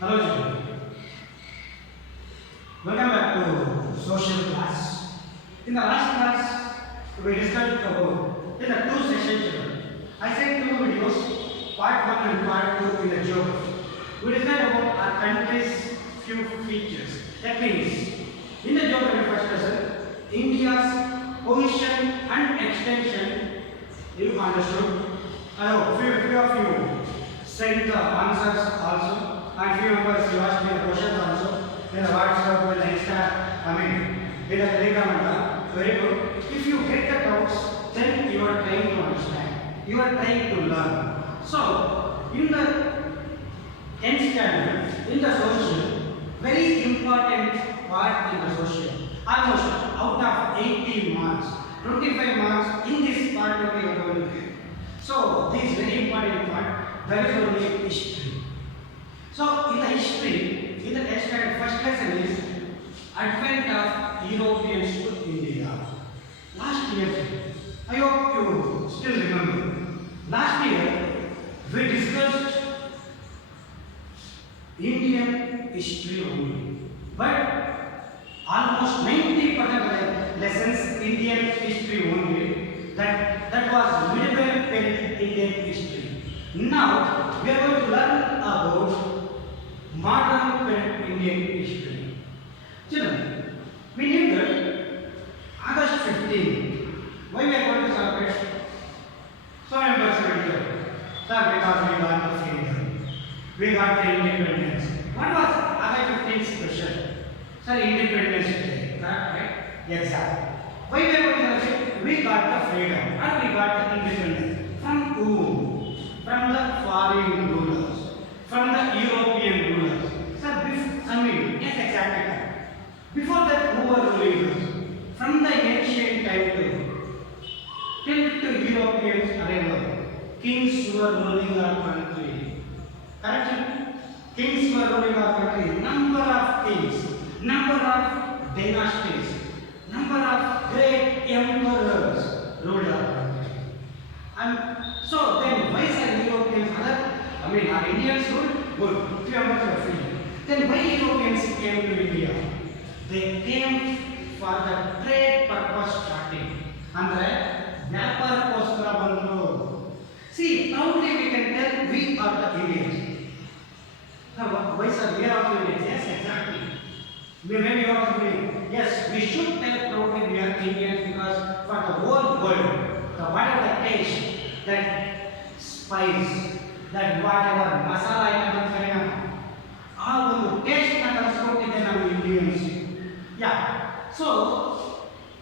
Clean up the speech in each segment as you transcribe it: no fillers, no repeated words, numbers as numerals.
Hello children, welcome back to social class. In the last class, we discussed about in the two sessions. Children. I said two videos, part one and part two in the geography. We discussed about our country's few features. That means in the geography first lesson, India's position and extension. You understood? I hope few of you sent the answers also. And few members you asked me the questions also in the WhatsApp, in the Insta, in the Telegram. Very good. If you get the doubts, then you are trying to understand. You are trying to learn. So, in the 10th standard, in the social, very important part in the social. Almost out of 80 marks, 25 marks in this part of the going. So, this very important part, that is only history. So, in the history, in the text first lesson is advent of Europeans to India. Last year, I hope you still remember. Last year, we discussed Indian history only. But almost 90% of the lessons Indian history only. That was medieval period Indian history. Now, we are going to learn about modern Indian history. Children, we knew that August 15. Why we are going to celebrate? So members will tell. Sir, because we got the freedom. We got the independence. What was August 15 special? Sir, Independence Day. Right? Exactly. Why we are going to celebrate? We got the freedom and we got the independence. From whom? From the foreign rulers. From the European rulers. Sir, yes, exactly. Before that, who were ruling us? From the ancient time till Europeans arrival, kings were ruling our country. Correct? Kings were ruling our country. Number of kings, number of dynasties, number of great emperors ruled our country. And so then, why are Europeans our Indians ruled? Good. Few members are free. Then why Europeans came to India? They came for the trade purpose starting. Andre, ವ್ಯಾಪಾರಕ್ಕೋಸ್ಕರ ಬಂದರು. See, proudly we can tell we are the Indians. Now, why sir, we are also Indians? Yes, exactly. Maybe you are also Indians. Yes, we should tell proudly we are Indians because for the whole world, whatever the taste, that spice, that whatever masala item all the taste and transported in our Indians. Yeah. So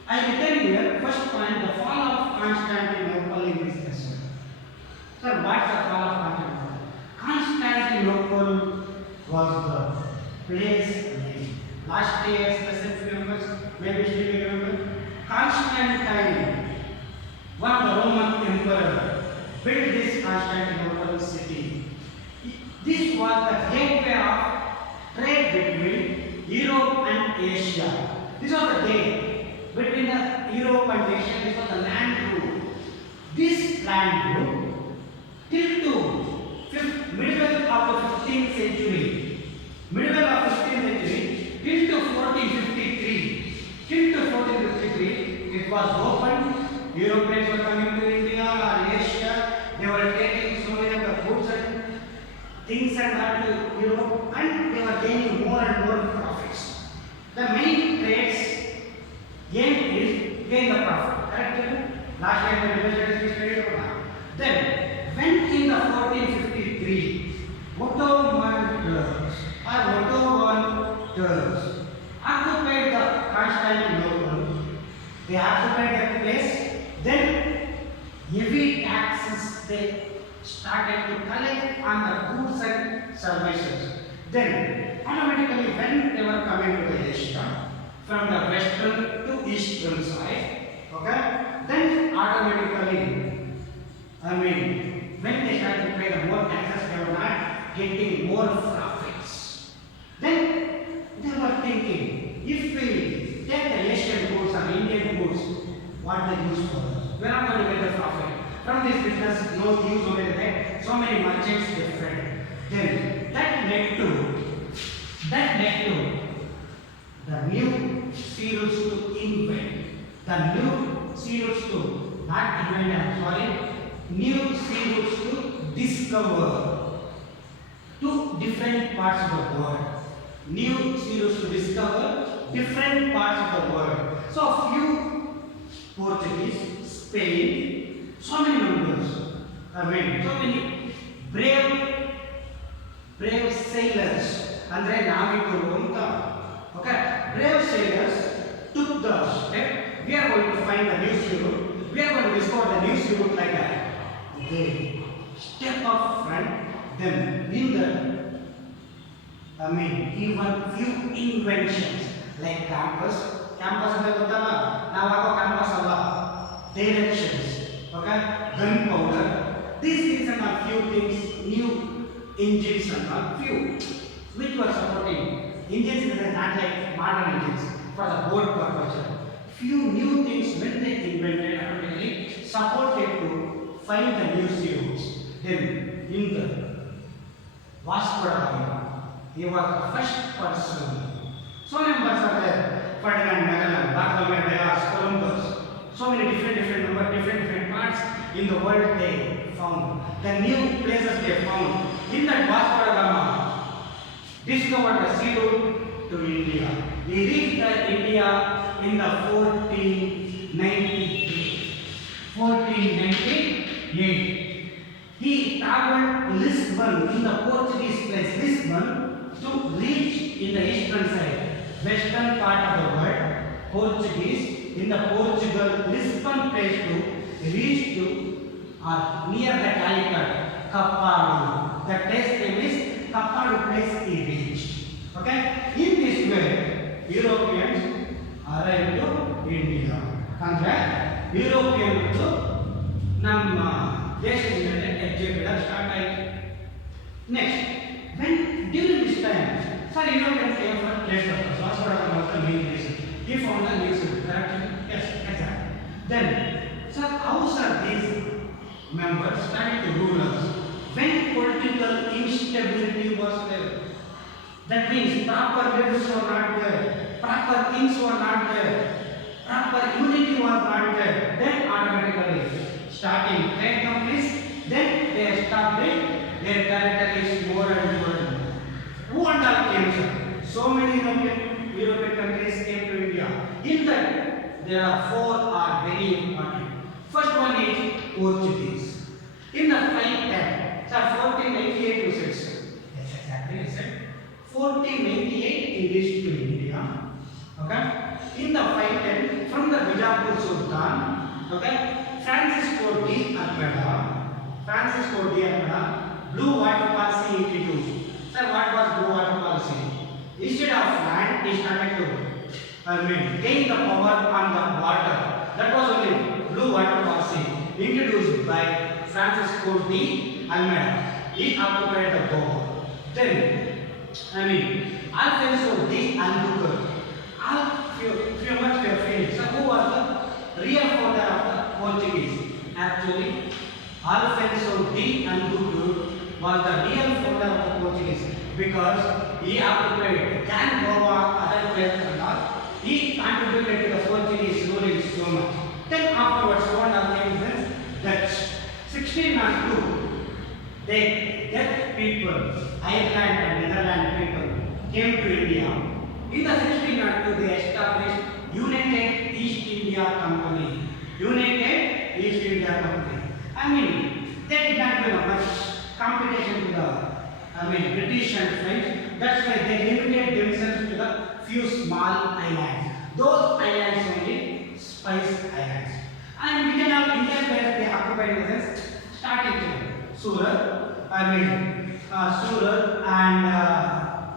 I written here first point the fall of Constantinople in this lesson. Sir, what's the fall of Constantinople? Constantinople was the place name. Last year's lesson members, maybe still remember. Constantine, one of the Roman emperor, built this Constantinople city. This was the gateway of trade between Europe and Asia. This was the gate between the Europe and Asia. This was the land route. This land route till to middle of the 15th century, till to 1453, it was open. Europeans were coming to India or Asia. They were taking so many of the goods and things and that to Europe, and they were gaining more and more profits. The main trades aim is gain the profit. Correct? Last time the revision is studied about that. Then, when in the 1453, Ottoman Turks occupied the Constantinople, they occupied that place. Then, heavy taxes they started to collect on the goods and services. Then, automatically, when they were coming to the Asia, from the western to eastern side, okay, then automatically, when they started to pay the more taxes, they were not getting more profits. Then they were thinking, if we take the Asian goods or Indian goods, what they use for us? We are not going to get the profit. From this business, no use over there. So many merchants different. Then that led to That led to the new sea routes to invent. The new sea routes to not invent, I'm sorry, new sea routes to discover to different parts of the world. New sea routes to discover different parts of the world. So a few Portuguese, Spain, so many members. I mean, so many brave sailors. Andre navikuru anta. Okay, brave sailors took the step. We are going to find the new sea route. We are going to discover the new sea route like that. They step up front. Then in the, even few inventions like compass. Compass ante gottalla. Now hago compass alla. Directions. Okay, gunpowder. These things are not few things. New engines are not few, which were supporting. Engines are not like modern engines for the boat purpose. Few new things when they invented automatically supported to find the new sea routes. Then in the Vasco da Gama, he was the first person. So many numbers are there. Ferdinand Magellan, Bartholomew Dias, Columbus. So many different numbers, different parts in the world they found. The new places they found. In that Vasco da Gama discovered the sea route to India. He reached India in the 1498. 1498. He traveled to Lisbon in the Portuguese place Lisbon to reach in the eastern side, western part of the world, Portuguese in the Portugal Lisbon place to reach to near the Calicut, Kapadu. The place name is Kapadu place he reached. Okay, in this way, Europeans arrived to India. Andre, Europeans ನಮ್ಮ ದೇಶದಿಂದ ಹೆಜ್ಜೆ ಬಿಡಕ್ಕೆ start ಆಯಿತು. Next when during this time, sir, Europeans came from place of Vasco da Gama was the main reason. He found the new sea route, correct? Yes, exactly. Then, sir, how sir these members started to rule us when political instability was there? That means proper leaders were not there, proper things were not there, proper unity was not there. Then automatically starting trade companies, then they established their territories more and more and more. Who and all came, sir? So many European countries came to India. In that, there are four are very important. First one is Portuguese. In the 510, sir, 1498 you said, sir. Yes, exactly, you said. 1498 he reached to India. Okay. In the 510, from the Bijapur Sultan, okay, Francisco de Almeida, Blue Water Policy introduced. Sir, what was Blue Water Policy? Instead of land, he started to gain the power on the water. That was only Blue Water Policy introduced by Francisco de Almeida. He occupied the Goa. Then, Alfonso de Albuquerque. Few much we have finished. So, who was the real founder of the Portuguese? Actually, Alfonso de Albuquerque was the real founder of the Portuguese because he occupied Goa, other places and all. He contributed to the Portuguese ruling so much. Then afterwards, one of them is Dutch. 1602, they Dutch people, Ireland and Netherlands people came to India. In the 1602, they established United East India Company. United East India Company. They did not give much competition to the British and French. That's why they limited themselves to the few small islands. Those islands only Spice Islands. And within our Indian place they occupied this starting to Surat. Surat and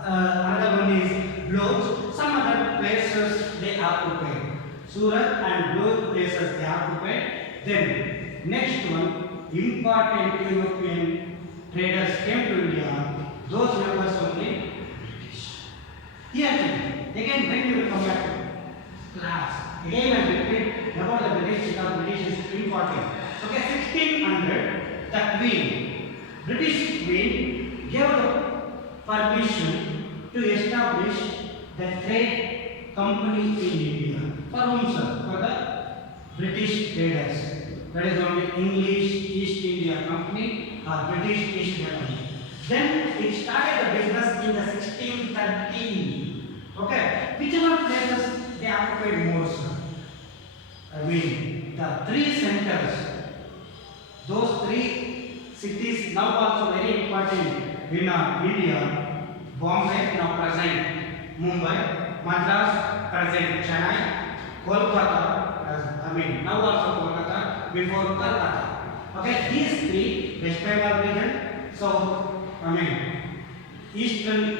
another one is Bloch. Some other places they occupied. Surat and Bloch places they occupied. Then next one, important European traders came to India. Those members only British. Here again when you will come back to class, again I repeat about the British because British is important. Okay, 1600, the British Queen gave the permission to establish the trade company in India. For whom, sir? For the British traders. That is only English East India Company or British East India Company. Then it started the business in the 1613. Okay, whichever places they occupied more, sir. I mean, the three centers, those three cities now also very important in India. Bombay, now present Mumbai, Madras, present Chennai, Kolkata, now also Kolkata, before Kolkata. Okay, these three, West Bengal region,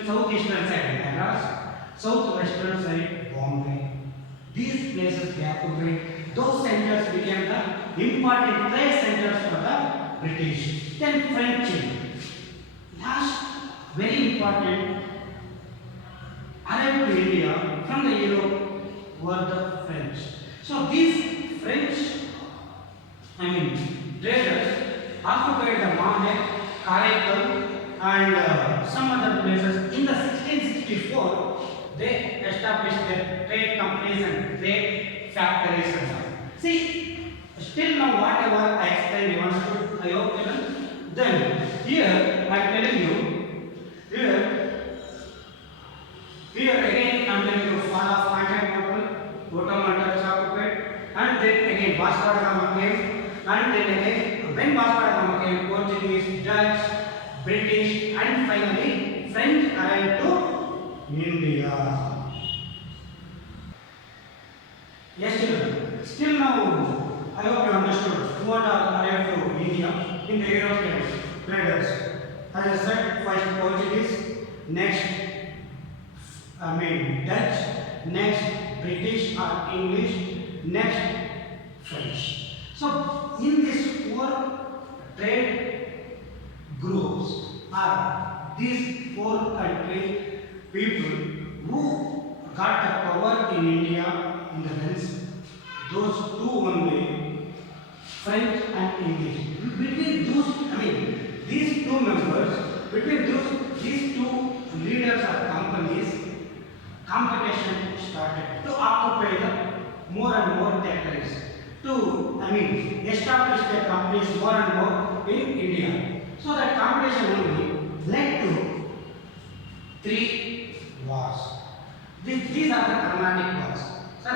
southeastern side Madras, southwestern side Bombay. These places they occupied. Those centers became the important trade centers for the British. Then French. Last, very important, arrived to India from the Europe were the French. So these French, traders occupied the Mahe, Karaikal and some other places. In the 1664, they established their trade companies and trade factories and all. See, still now whatever I explained, you understood, I hope even. Then here I am telling you, here again I am telling you fall of contact people, Ottoman Turks occupied, and then again Vasco da Gama came, and then again when Vasco da Gama came, Portuguese, Dutch, British, and finally French arrived to India. Yes, children. Still now, I hope you understood what are arrived to India in the European traders. As I said, first Portuguese, next Dutch, next British or English, next French. So in these four trade groups are these four country people who got the power in India in the sense those two only, French and English. Between those, these two members, these two leaders of companies, competition started to occupy the more and more territories, to establish their companies more and more in India. So that competition only led to three wars. These are the Carnatic wars. Sir,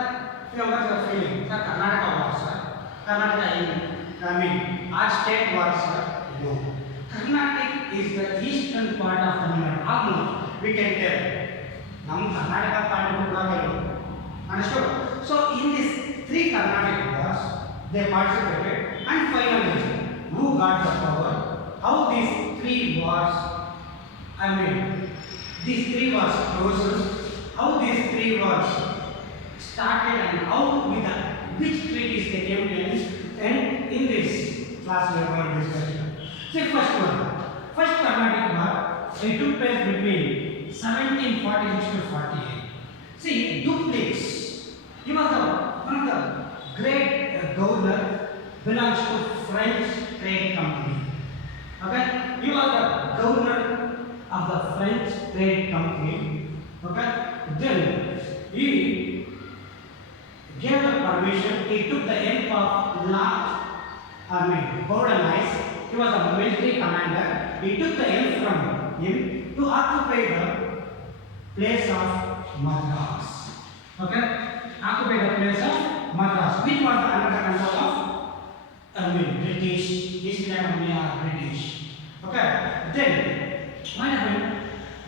you are feeling, sir, Karnataka wars, sir. Karnataka, our state wars, sir. No. Carnatic is the eastern part of Tamil Nadu. Almost, we can tell. Karnataka part of Tamil. Understood? So, in these three Carnatic wars, they participated, and finally, who got the power? How these three wars, process, how these three wars started and how with which treaties they came to end, and in this class we are going to discuss. See, first Carnatic War, it took place between 1746 to 48. See, Dupleix, he was one of the great governor, belongs to French trade company. Okay, he was the governor of the French trade company. Okay, then he gave the permission. He took the help of Bourdonnais. He was a military commander. He took the help from him to occupy the place of Madras. Okay, occupy the place of Madras, which was under the control of British, East India Company or British. Okay, then what happened?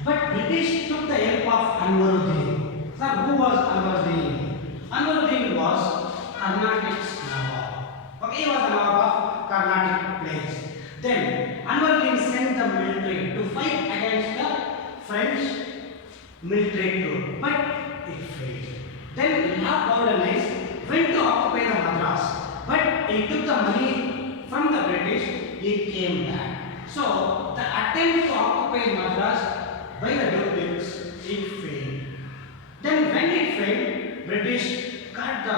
But British took the help of Anwaruddin. Sir, who was Anwaruddin? Anwaruddin was Carnatic's Nawab. Okay, he was the Nawab of Carnatic place. Then Anwaruddin sent the military to fight against the French military group, but it failed. Then Lord Bourdonnais went to occupy the Madras, but he took the money from the British. He came back. So the attempt to occupy Madras by the Dupleix, it failed. Then when it failed, British got the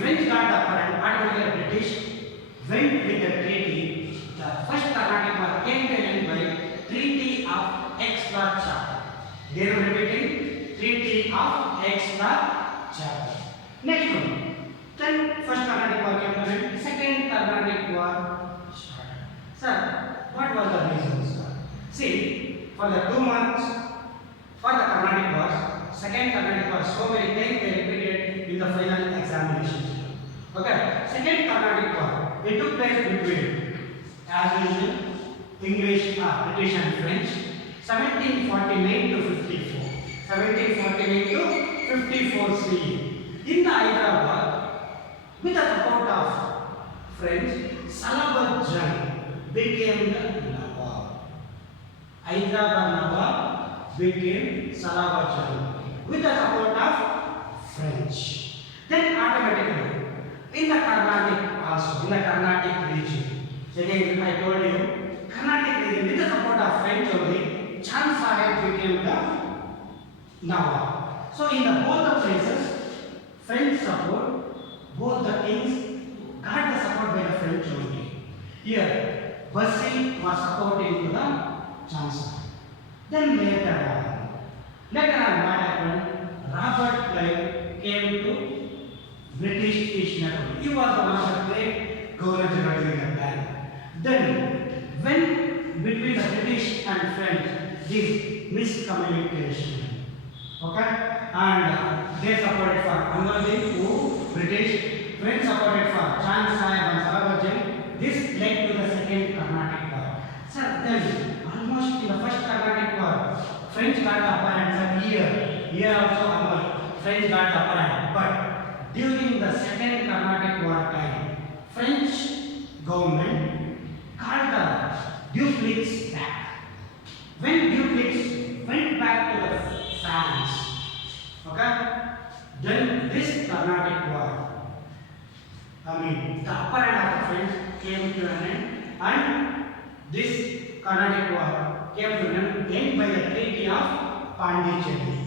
French got the current, particularly British went with the treaty. The first Carnatic War came to end by Treaty of Aix Again repeating, Treaty of Aix-la-Chapelle. Next one. Then first Carnatic War came to an end. Second Carnatic War started. Sir, what was the reason, sir? See, for the 2 months, for the Carnatic Wars, second Carnatic War, so many times they repeated in the final examinations. Okay, second Carnatic War, it took place between, as usual, English, British and French, 1749 to 54. 1749 to 54 CE. In the Hyderabad, with the support of French, Salabat Jung became the Nawab. Hyderabad Nawab became Salabat Jung with the support of French. Then automatically, in the Carnatic also, in the Carnatic region, again I told you, Carnatic region with the support of French only, Chand Sahib became the Nawab. So in the both the places, French support, both the kings got the support by the French only. Here, Bassi was supporting to the Chand Sahib. Then later on what happened? Robert Clive came to British East India. He was one of the great Governor General during that time. Then, when between the British and French, this miscommunication, okay, and they supported for Anwar who British, French supported for Chand Sahib and Salabat Jung. This led to the second Carnatic War. Sir, then almost in the first Carnatic War, French got the upper hand. Sir, here also Anwar, French got the upper hand, but during the second Carnatic War time, French government called the Dupleix back. When Dupleix went back to the France, okay, then this Carnatic War, the upper hand of the French came to an end, and this Carnatic War came to an end by the Treaty of Pondicherry.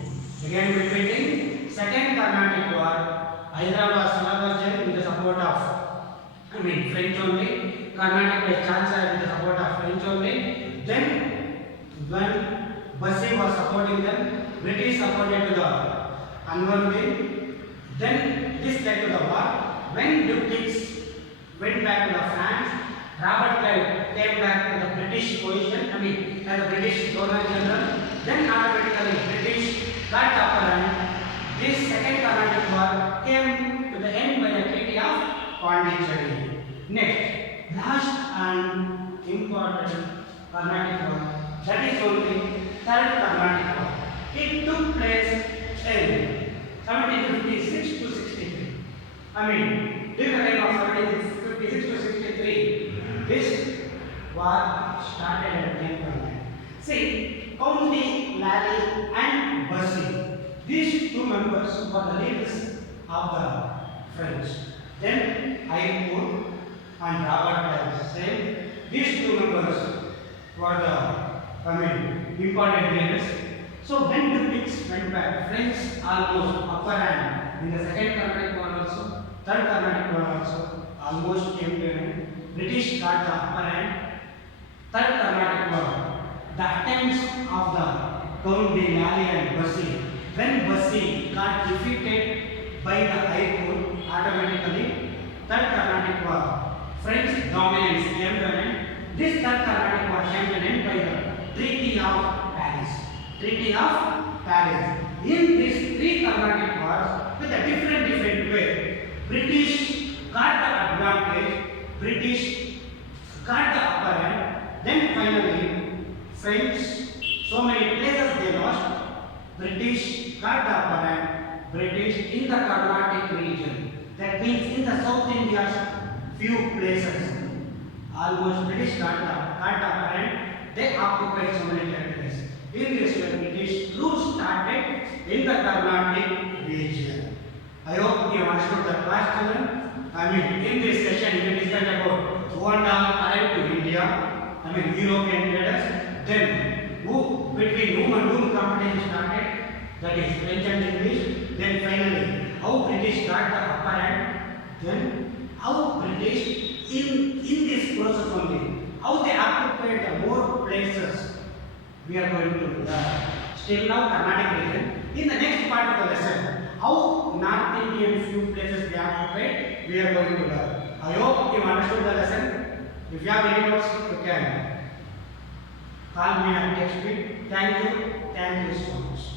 Again repeating, second Carnatic War, Hyderabad Salabat Jung with the support of French only, Carnatic by Chand Sahib with the support of French only. Then when Bassi was supporting them, British supported to the Anwar Bey. Then this led to the war. When Dupleix went back to the France, Robert Clive came back to the British position, as a British Governor General. Then automatically British got the upper hand. This second Carnatic War came to the end by the Treaty of Pondicherry. Next, last and important Carnatic War, that is only third Carnatic War. It took place in 1756 to 63. During the time of 1756 to 63, this war started at Cantonment. See, County, Lally and Bassi, these two members were the leaders of the French. Then High and Robert Clive, same. These two members were the important leaders. So when the Dupleix went back, French almost upper hand in the second Carnatic War also, third Carnatic War also, almost came to an end. British got the upper hand. Third Carnatic War, the attempts of the Count de Lally and Bassi, when Bassi got defeated by the High Court, automatically third Carnatic War, French dominance came to an end. This third Carnatic War came to an end by the Treaty of Paris. Treaty of Paris. In these three Carnatic Wars, with a different way, British got the advantage, British got the upper hand, then finally French, so many places they lost, British got the upper hand, British in the Carnatic region, that means in the South India's few places, almost British got the upper hand, they occupied so many territories. In this way, British rule started in the Carnatic region. I hope you understood the class, children. In this session, we discussed about who and all arrived to India, European traders. Then, between whom and whom competition started, that is French and English. Then finally, how British got the upper hand. Then, how British in this process only, how they occupied more places. We are going to learn. Till now, Carnatic region. In the next part of the lesson, how North Indian few places they are occupied, we are going to learn. I hope you understood the lesson. If you have any notes, you can call me at next week. Thank you. Thank you so much.